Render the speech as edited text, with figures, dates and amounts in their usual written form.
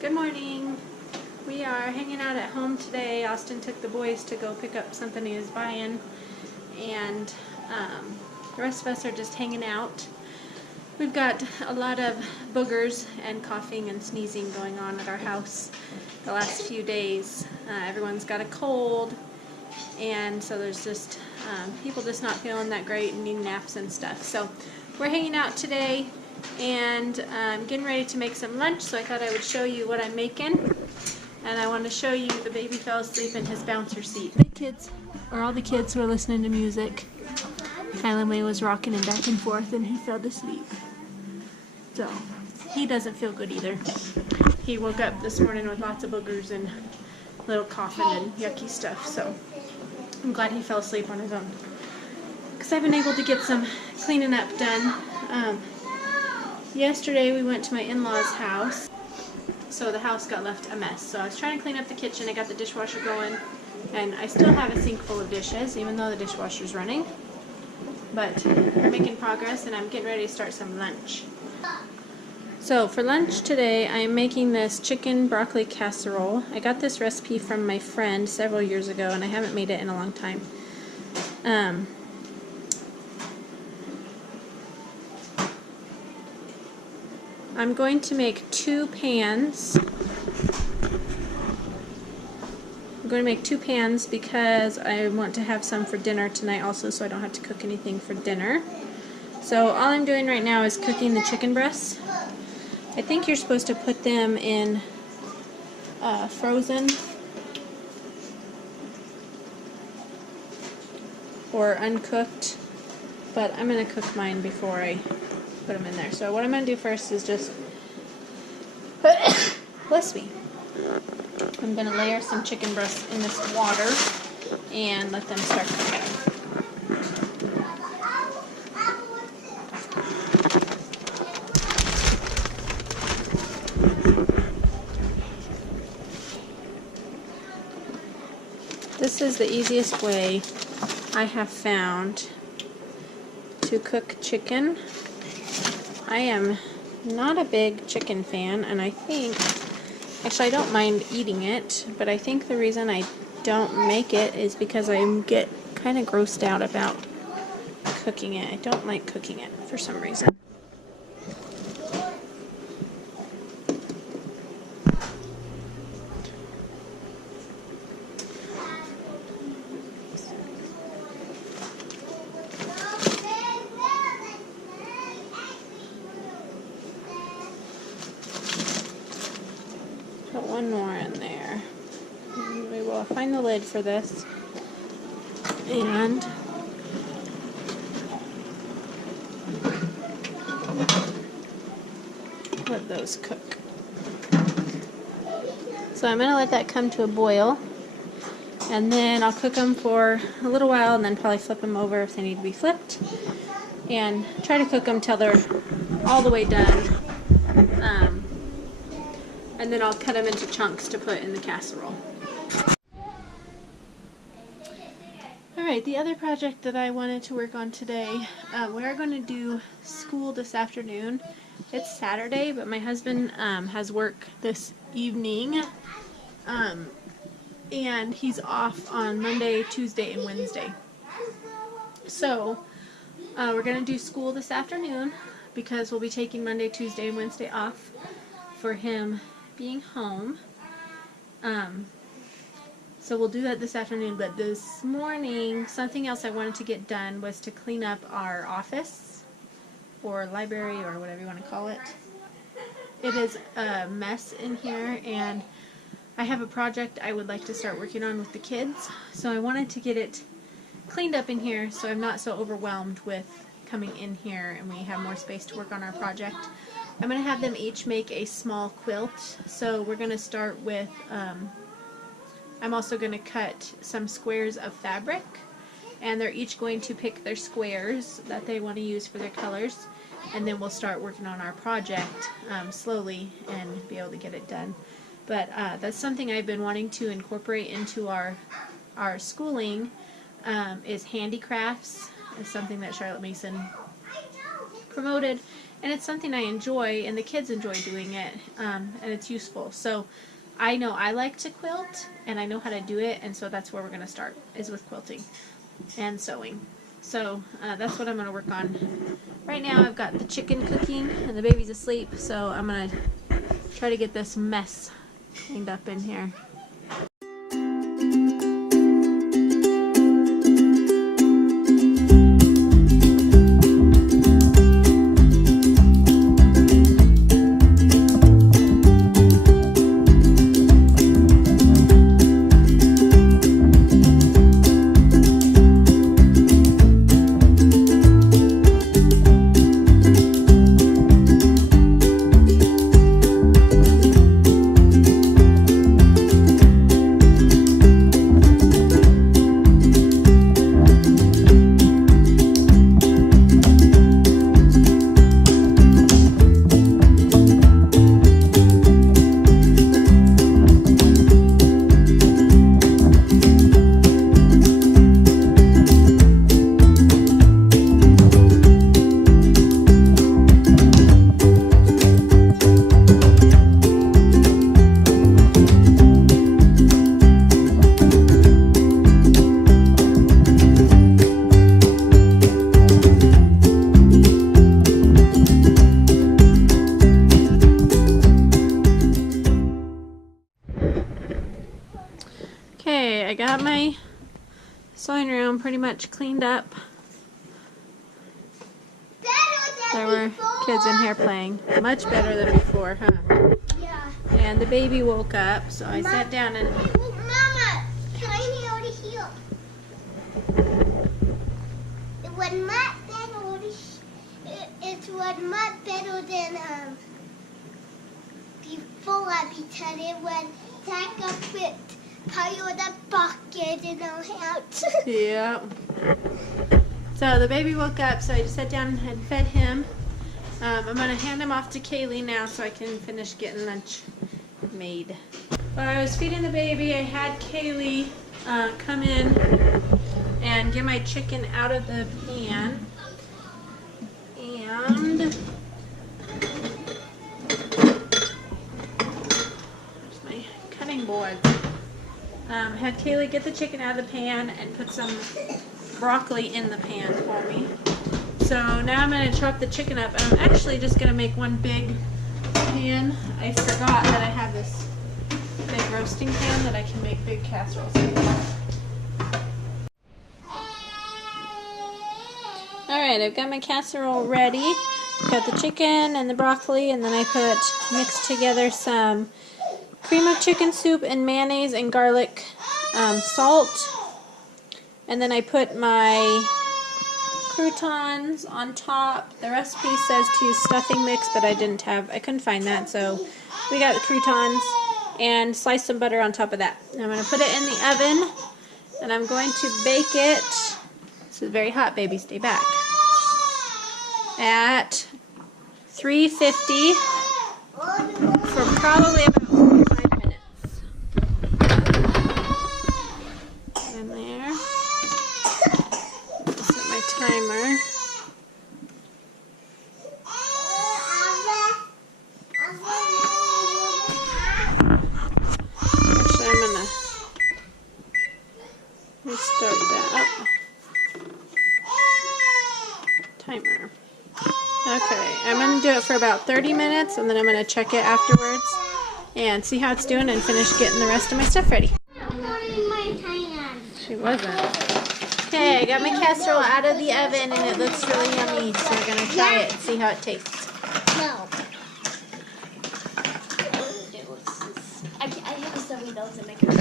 Good morning. We are hanging out at home today. Austin took the boys to go pick up something he was buying, and the rest of us are just hanging out. We've got a lot of boogers and coughing and sneezing going on at our house the last few days. Everyone's got a cold, and so there's just people just not feeling that great and needing naps and stuff. So we're hanging out today and getting ready to make some lunch, so I thought I would show you what I'm making. And I want to show you the baby fell asleep in his bouncer seat. The kids, or all the kids, were listening to music. Kyla May was rocking him back and forth and he fell asleep. So he doesn't feel good either. He woke up this morning with lots of boogers and little coughing and yucky stuff, so I'm glad he fell asleep on his own, because I've been able to get some cleaning up done. Yesterday we went to my in-laws' house, so the house got left a mess. So I was trying to clean up the kitchen. I got the dishwasher going, and I still have a sink full of dishes, even though the dishwasher's running. But I'm making progress, and I'm getting ready to start some lunch. So for lunch today, I am making this chicken broccoli casserole. I got this recipe from my friend several years ago, and I haven't made it in a long time. I'm going to make 2 pans. I'm going to make 2 pans because I want to have some for dinner tonight also, so I don't have to cook anything for dinner. So all I'm doing right now is cooking the chicken breasts. I think you're supposed to put them in frozen or uncooked, but I'm going to cook mine before I put them in there. So what I'm going to do first is just, bless me, I'm going to layer some chicken breasts in this water and let them start cooking. This is the easiest way I have found to cook chicken. I am not a big chicken fan, and I think, actually I don't mind eating it, but I think the reason I don't make it is because I get kind of grossed out about cooking it. I don't like cooking it for some reason. Put one more in there. And we will find the lid for this and let those cook. So I'm going to let that come to a boil, and then I'll cook them for a little while and then probably flip them over if they need to be flipped, and try to cook them till they're all the way done. And then I'll cut them into chunks to put in the casserole. Alright, the other project that I wanted to work on today, we are going to do school this afternoon. It's Saturday, but my husband has work this evening, and he's off on Monday, Tuesday, and Wednesday. So we're going to do school this afternoon because we'll be taking Monday, Tuesday, and Wednesday off for him being home. So we'll do that this afternoon, but this morning something else I wanted to get done was to clean up our office or library or whatever you want to call it. It is a mess in here, and I have a project I would like to start working on with the kids, so I wanted to get it cleaned up in here so I'm not so overwhelmed with coming in here and we have more space to work on our project. I'm going to have them each make a small quilt. So we're going to start with, I'm also going to cut some squares of fabric, and they're each going to pick their squares that they want to use for their colors, and then we'll start working on our project slowly and be able to get it done. But that's something I've been wanting to incorporate into our schooling, is handicrafts. Is something that Charlotte Mason promoted, and it's something I enjoy, and the kids enjoy doing it, and it's useful. So I know I like to quilt, and I know how to do it, and so that's where we're going to start, is with quilting and sewing. So that's what I'm going to work on. Right now I've got the chicken cooking, and the baby's asleep, so I'm going to try to get this mess cleaned up in here. Okay, I got my sewing room pretty much cleaned up. There were kids in here playing. Much better than before, huh? Yeah. And the baby woke up, so I sat down and... Mama, can I already heal? It was much better. It was much better than before, because it was take a bit, pile the bucket in our house. Yeah. So the baby woke up, so I just sat down and fed him. I'm going to hand him off to Kaylee now so I can finish getting lunch made. While I was feeding the baby, I had Kaylee come in and get my chicken out of the pan. And there's my cutting board. Had Kaylee get the chicken out of the pan and put some broccoli in the pan for me. So now I'm going to chop the chicken up, and I'm actually just going to make one big pan. I forgot that I have this big roasting pan that I can make big casseroles in. Alright, I've got my casserole ready. Got the chicken and the broccoli, and then I mixed together some cream of chicken soup and mayonnaise and garlic, salt. And then I put my croutons on top. The recipe says to use stuffing mix, but I couldn't find that, so we got the croutons and slice some butter on top of that. I'm going to put it in the oven, and I'm going to bake it. This is very hot, baby, stay back. At 350 for probably about 45 minutes. In there. Set my timer. Actually, I'm gonna restart that. Timer. Okay, I'm going to do it for about 30 minutes, and then I'm going to check it afterwards and see how it's doing and finish getting the rest of my stuff ready. She wasn't. Okay, I got my casserole out of the oven, and it looks really yummy, so we're going to try it and see how it tastes. No. I have some of those in my car.